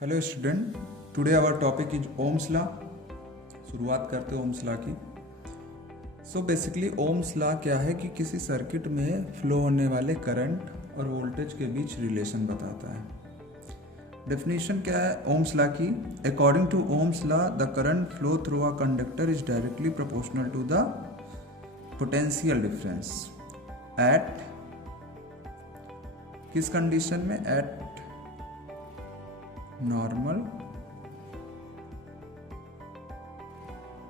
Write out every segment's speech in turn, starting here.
Hello student, today our topic is Ohm's law. शुरुआत करते हैं ओम्स लॉ की। सो बेसिकली ओम्स लॉ क्या है कि किसी सर्किट में फ्लो होने वाले करंट और वोल्टेज के बीच रिलेशन बताता है। डेफिनेशन क्या है ओम्स लॉ की? According to Ohm's law the current flow through a conductor is directly proportional to the potential difference at किस कंडीशन में? At normal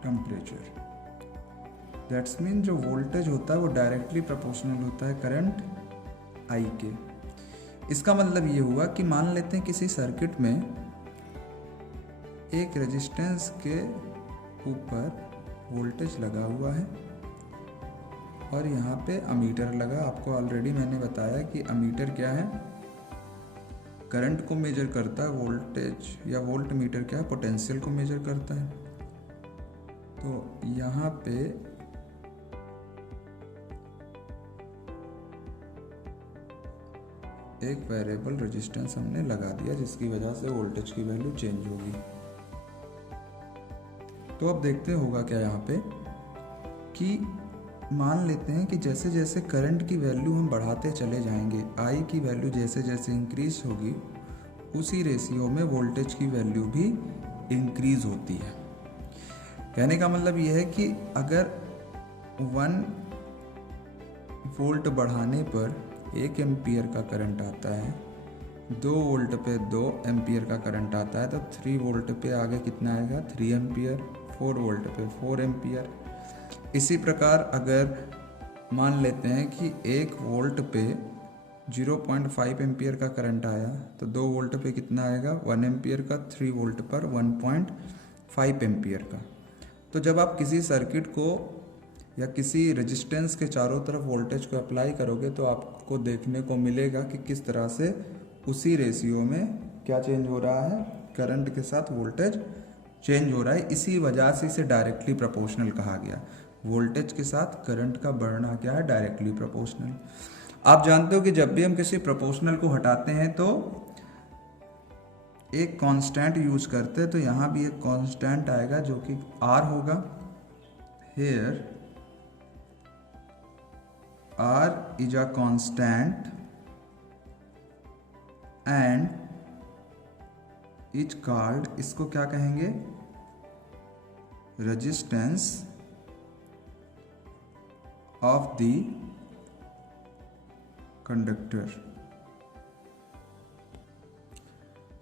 temperature. That's mean जो वोल्टेज होता है वो डायरेक्टली प्रोपोर्शनल होता है करंट आई के। इसका मतलब ये हुआ कि मान लेते हैं किसी सर्किट में एक रेजिस्टेंस के ऊपर वोल्टेज लगा हुआ है और यहाँ पे अमीटर लगा। आपको ऑलरेडी मैंने बताया कि अमीटर क्या है? करंट को मेजर करता है, वोल्टेज या वोल्ट मीटर क्या है? पोटेंशियल को मेजर करता है। तो यहाँ पे एक वेरिएबल रेजिस्टेंस हमने लगा दिया जिसकी वजह से वोल्टेज की वैल्यू चेंज होगी। तो अब देखते होगा क्या यहाँ पे कि मान लेते हैं कि जैसे जैसे करंट की वैल्यू हम बढ़ाते चले जाएंगे, आई की वैल्यू जैसे जैसे इंक्रीज होगी उसी रेशियो में वोल्टेज की वैल्यू भी इंक्रीज होती है। कहने का मतलब यह है कि अगर 1 वोल्ट बढ़ाने पर 1 एम्पियर का करंट आता है, 2 वोल्ट पे 2 एम्पियर का करंट आता है, तो 3 वोल्ट पे आगे कितना आएगा? 3 एम्पियर। 4 वोल्ट पे 4 एम्पियर। इसी प्रकार अगर मान लेते हैं कि 1 वोल्ट पे 0.5 एम्पियर का करंट आया तो 2 वोल्ट पे कितना आएगा? 1 एम्पियर का। 3 वोल्ट पर 1.5 एम्पियर का। तो जब आप किसी सर्किट को या किसी रेजिस्टेंस के चारों तरफ वोल्टेज को अप्लाई करोगे तो आपको देखने को मिलेगा कि किस तरह से उसी रेशियो में क्या चेंज हो रहा है? करंट के साथ वोल्टेज चेंज हो रहा है। इसी वजह से इसे डायरेक्टली प्रोपोर्शनल कहा गया। वोल्टेज के साथ करंट का बढ़ना क्या है? Directly proportional. आप जानते हो कि जब भी हम किसी प्रोपोर्शनल को हटाते हैं तो एक कांस्टेंट यूज करते हैं, तो यहाँ भी एक कांस्टेंट आएगा जो कि R होगा। Here R is a constant and is called, इसको क्या कहेंगे? Resistance of the conductor.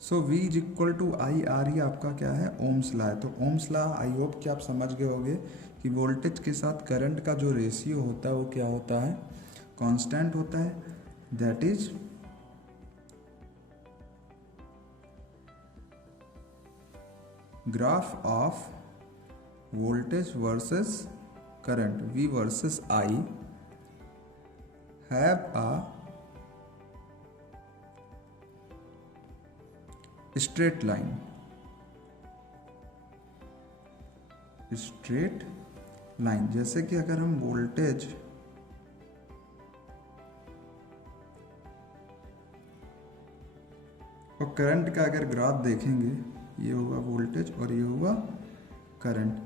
So V is equal to I R, ये आपका क्या है? ओम्स लॉ है। तो ओम्स लॉ आई होप कि आप समझ गए होंगे कि वोल्टेज के साथ करंट का जो रेशियो होता है वो क्या होता है? कांस्टेंट होता है। That is graph of voltage versus current V versus I have a straight line, straight line। जैसे कि अगर हम वोल्टेज और करंट का अगर ग्राफ देखेंगे, ये हुआ वोल्टेज और ये हुआ करंट,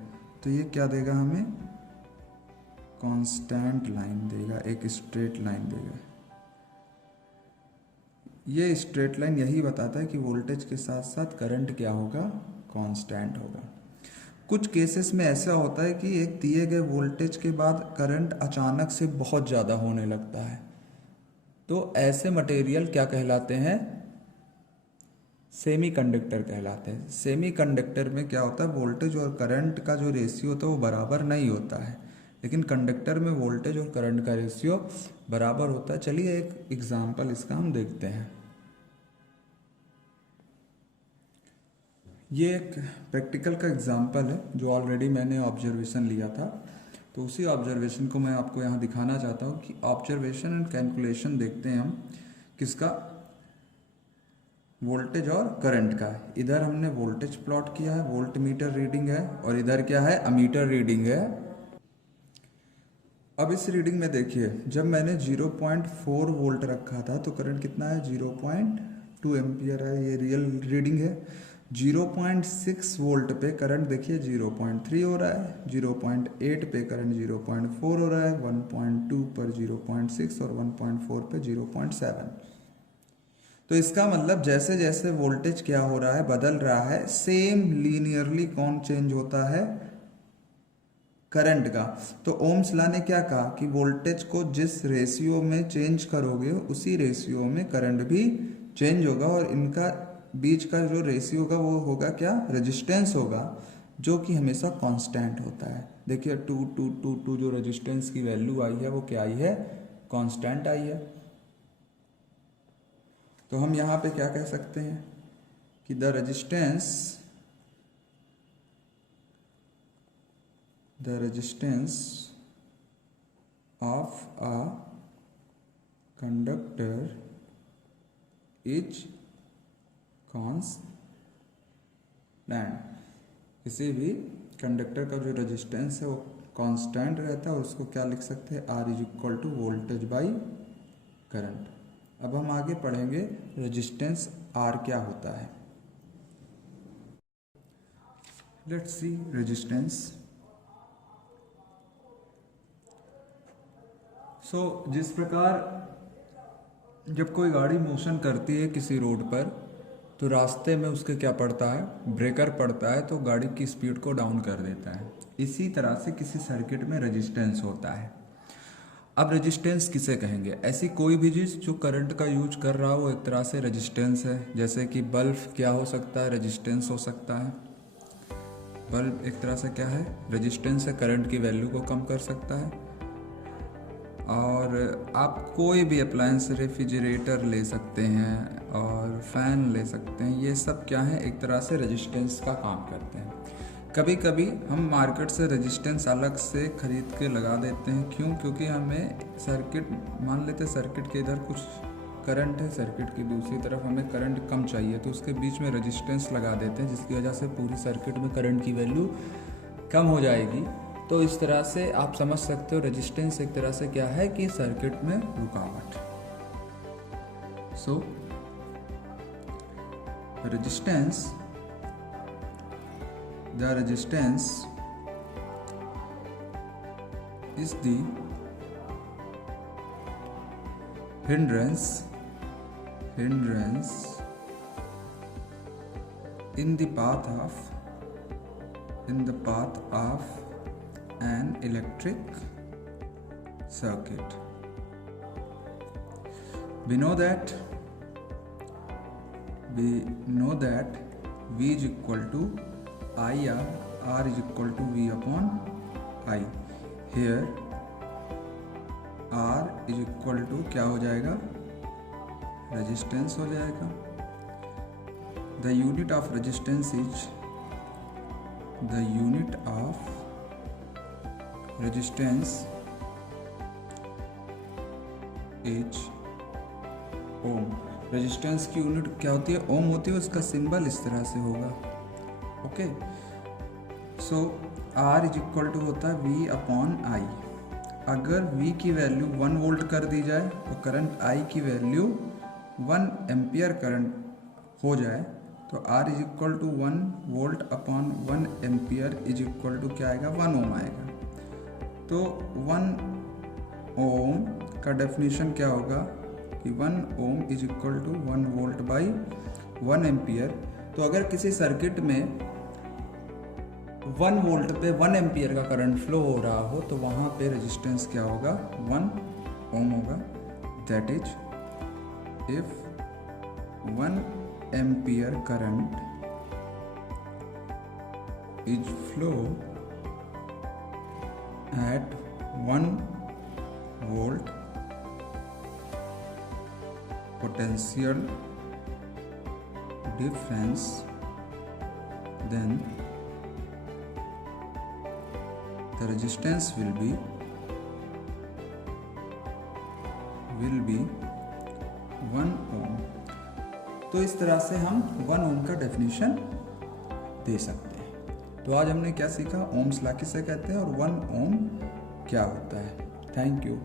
तो ये क्या देगा हमें? कांस्टेंट लाइन देगा, एक स्ट्रेट लाइन देगा। ये स्ट्रेट लाइन यही बताता है कि वोल्टेज के साथ साथ करंट क्या होगा? कांस्टेंट होगा। कुछ केसेस में ऐसा होता है कि एक दिए गए वोल्टेज के बाद करंट अचानक से बहुत ज़्यादा होने लगता है, तो ऐसे मटेरियल क्या कहलाते हैं? सेमी कंडक्टर कहलाते हैं। सेमी कंडक्टर में क्या होता है? वोल्टेज और करंट का जो रेशियो होता है वो बराबर नहीं होता है, लेकिन कंडक्टर में वोल्टेज और करंट का रेशियो बराबर होता है। चलिए एक एग्जांपल इसका हम देखते हैं। ये एक प्रैक्टिकल का एग्जांपल है जो ऑलरेडी मैंने ऑब्जर्वेशन लिया था, तो उसी ऑब्जर्वेशन को मैं आपको यहाँ दिखाना चाहता हूँ कि ऑब्जर्वेशन एंड कैलकुलेशन देखते हैं हम किसका? वोल्टेज और करंट का। इधर हमने वोल्टेज प्लॉट किया है, वोल्ट मीटर रीडिंग है, और इधर क्या है? अमीटर रीडिंग है। अब इस रीडिंग में देखिए, जब मैंने 0.4 वोल्ट रखा था तो करंट कितना है? 2 एम्पियर है, ये रियल रीडिंग है। 0.6 वोल्ट पे करंट देखिए 0.3 हो रहा है, 0.8 पे करंट 0.4 हो रहा है, 1.2 पर 0.6 और 1.4 पे 0.7। तो इसका मतलब जैसे जैसे वोल्टेज क्या हो रहा है, बदल रहा है, सेम लीनियरली कौन चेंज होता है, करंट का। तो ओम्स लॉ ने क्या कहा कि वोल्टेज को जिस रेशियो में चेंज करोगे उसी रेशियो में करंट भी चेंज होगा, और इनका बीच का जो रेशियो होगा वो होगा क्या, रेजिस्टेंस होगा, जो कि हमेशा कांस्टेंट होता है। देखिए 2 जो रेजिस्टेंस की वैल्यू आई है वो क्या आई है, कांस्टेंट आई है। तो हम यहाँ पे क्या कह सकते हैं कि the resistance of a conductor is constant। किसी भी कंडक्टर का जो रेजिस्टेंस है वो कांस्टेंट रहता है, और उसको क्या लिख सकते हैं, R is equal to voltage by current. अब हम आगे पढ़ेंगे रेजिस्टेंस R क्या होता है। Let's see resistance. जिस प्रकार जब कोई गाड़ी मोशन करती है किसी रोड पर, तो रास्ते में उसके क्या पड़ता है, ब्रेकर पड़ता है, तो गाड़ी की स्पीड को डाउन कर देता है। इसी तरह से किसी सर्किट में रेजिस्टेंस होता है। अब रेजिस्टेंस किसे कहेंगे, ऐसी कोई भी चीज़ जो करंट का यूज कर रहा हो एक तरह से रेजिस्टेंस है। जैसे कि बल्ब क्या हो सकता है, रेजिस्टेंस हो सकता है। बल्ब एक तरह से क्या है, रेजिस्टेंस है, करंट की वैल्यू को कम कर सकता है। और आप कोई भी अप्लायंस, रेफ्रिजरेटर ले सकते हैं और फैन ले सकते हैं, ये सब क्या है, एक तरह से रेजिस्टेंस का काम करते हैं। कभी कभी हम मार्केट से रेजिस्टेंस अलग से खरीद के लगा देते हैं। क्यों? क्योंकि हमें सर्किट, मान लेते सर्किट के इधर कुछ करंट है, सर्किट की दूसरी तरफ हमें करंट कम चाहिए, तो उसके बीच में रेजिस्टेंस लगा देते हैं, जिसकी वजह से पूरी सर्किट में करंट की वैल्यू कम हो जाएगी। तो इस तरह से आप समझ सकते हो रेजिस्टेंस एक तरह से क्या है कि सर्किट में रुकावट। सो resistance, the resistance is the hindrance in the path of an electric circuit. We know that V is equal to IR, R is equal to V upon I. Here R is equal to क्या हो जाएगा, resistance हो जाएगा। The unit of resistance is ohm. Resistance की unit क्या होती है, ओम होती है। उसका सिंबल इस तरह से होगा। Okay, so R is equal to होता है V अपॉन I। अगर V की वैल्यू 1 वोल्ट कर दी जाए और करंट I की वैल्यू 1 एम्पियर करंट हो जाए, तो R is equal to 1 volt upon 1 ampere is equal to क्या आएगा, 1 ओम आएगा। तो 1 ओम का डेफिनेशन क्या होगा कि 1 ohm is equal to 1 volt by 1 ampere. तो अगर किसी सर्किट में 1 वोल्ट पे 1 एम्पियर का करंट फ्लो हो रहा हो, तो वहाँ पे रेजिस्टेंस क्या होगा, 1 ओम होगा। That is if 1 ampere current is flow at 1 volt, potential difference, then the resistance will be 1 ohm। तो इस तरह से हम 1 ओम का डेफिनेशन दे सकते हैं। तो आज हमने क्या सीखा, ओम्स लॉ किसे कहते हैं और 1 ओम क्या होता है। Thank you.